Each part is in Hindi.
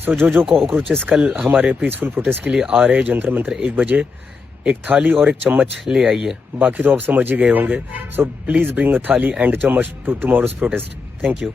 जो कॉकरोचेस कल हमारे पीसफुल प्रोटेस्ट के लिए आ रहे हैं जंतर मंतर 1 बजे, एक थाली और एक चम्मच ले आइए। बाकी तो आप समझ ही गए होंगे। So please bring a thali and chammach to tomorrow's protest. Thank you.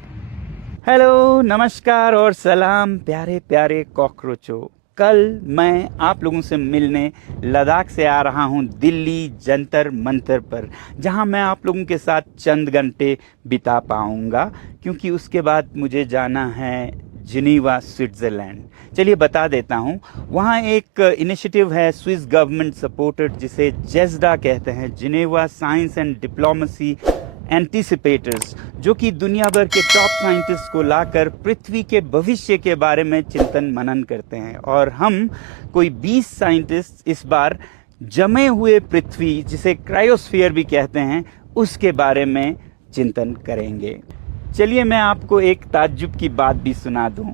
Hello, नमस्कार और सलाम प्यारे प्यारे कॉकरोचों। कल मैं आप लोगों से मिलने लद्दाख से आ रहा हूं दिल्ली जंतर मंतर पर, जहां मैं आप लोगों के साथ चंद घंटे बिता पाऊंगा, क्योंकि उसके बाद मुझे जाना है जिनीवा, स्विट्ज़रलैंड। चलिए बता देता हूं, वहां एक इनिशिएटिव है स्विस गवर्नमेंट सपोर्टेड, जिसे जेस्डा कहते हैं, जिनेवा साइंस एंड डिप्लोमेसी एंटीसिपेटर्स, जो कि दुनिया भर के टॉप साइंटिस्ट को लाकर पृथ्वी के भविष्य के बारे में चिंतन मनन करते हैं। और हम कोई 20 साइंटिस्ट इस बार जमे हुए पृथ्वी, जिसे क्रायोस्फीयर भी कहते हैं, उसके बारे में चिंतन करेंगे। चलिए मैं आपको एक ताज्जुब की बात भी सुना दूं।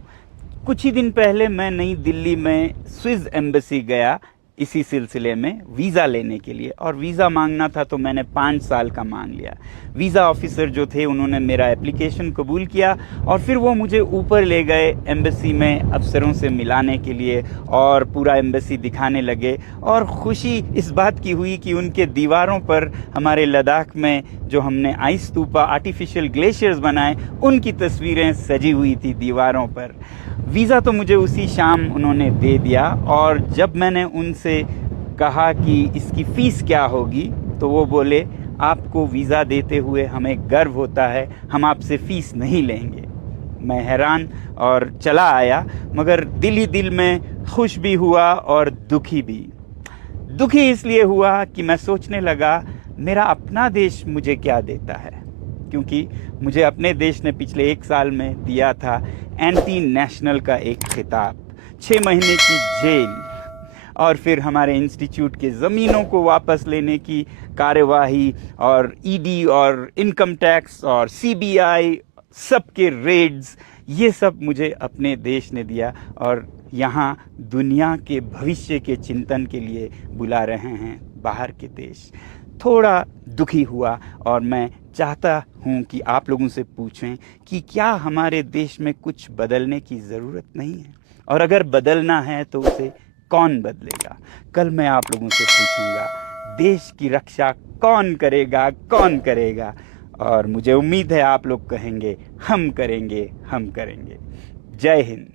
कुछ ही दिन पहले मैं नई दिल्ली में स्विस एम्बेसी गया, इसी सिलसिले में वीज़ा लेने के लिए, और वीज़ा मांगना था तो मैंने 5 साल का मांग लिया। वीज़ा ऑफिसर जो थे उन्होंने मेरा एप्लीकेशन कबूल किया और फिर वो मुझे ऊपर ले गए एम्बेसी में अफसरों से मिलाने के लिए, और पूरा एम्बेसी दिखाने लगे। और खुशी इस बात की हुई कि उनके दीवारों पर हमारे लद्दाख में जो हमने आइस स्तूपा, आर्टिफिशियल ग्लेशियर्स बनाए, उनकी तस्वीरें सजी हुई थी दीवारों पर। वीज़ा तो मुझे उसी शाम उन्होंने दे दिया, और जब मैंने उनसे कहा कि इसकी फ़ीस क्या होगी, तो वो बोले आपको वीज़ा देते हुए हमें गर्व होता है, हम आपसे फ़ीस नहीं लेंगे। मैं हैरान और चला आया, मगर दिल ही दिल में खुश भी हुआ और दुखी भी। दुखी इसलिए हुआ कि मैं सोचने लगा मेरा अपना देश मुझे क्या देता है, क्योंकि मुझे अपने देश ने पिछले 1 साल में दिया था एंटी नेशनल का एक खिताब, 6 महीने की जेल, और फिर हमारे इंस्टीट्यूट के ज़मीनों को वापस लेने की कार्यवाही, और ईडी और इनकम टैक्स और सीबीआई सबके रेड्स, ये सब मुझे अपने देश ने दिया। और यहाँ दुनिया के भविष्य के चिंतन के लिए बुला रहे हैं बाहर के देश। थोड़ा दुखी हुआ, और मैं चाहता हूँ कि आप लोगों से पूछें कि क्या हमारे देश में कुछ बदलने की ज़रूरत नहीं है, और अगर बदलना है तो उसे कौन बदलेगा। कल मैं आप लोगों से पूछूंगा देश की रक्षा कौन करेगा, कौन करेगा, और मुझे उम्मीद है आप लोग कहेंगे हम करेंगे, हम करेंगे। जय हिंद।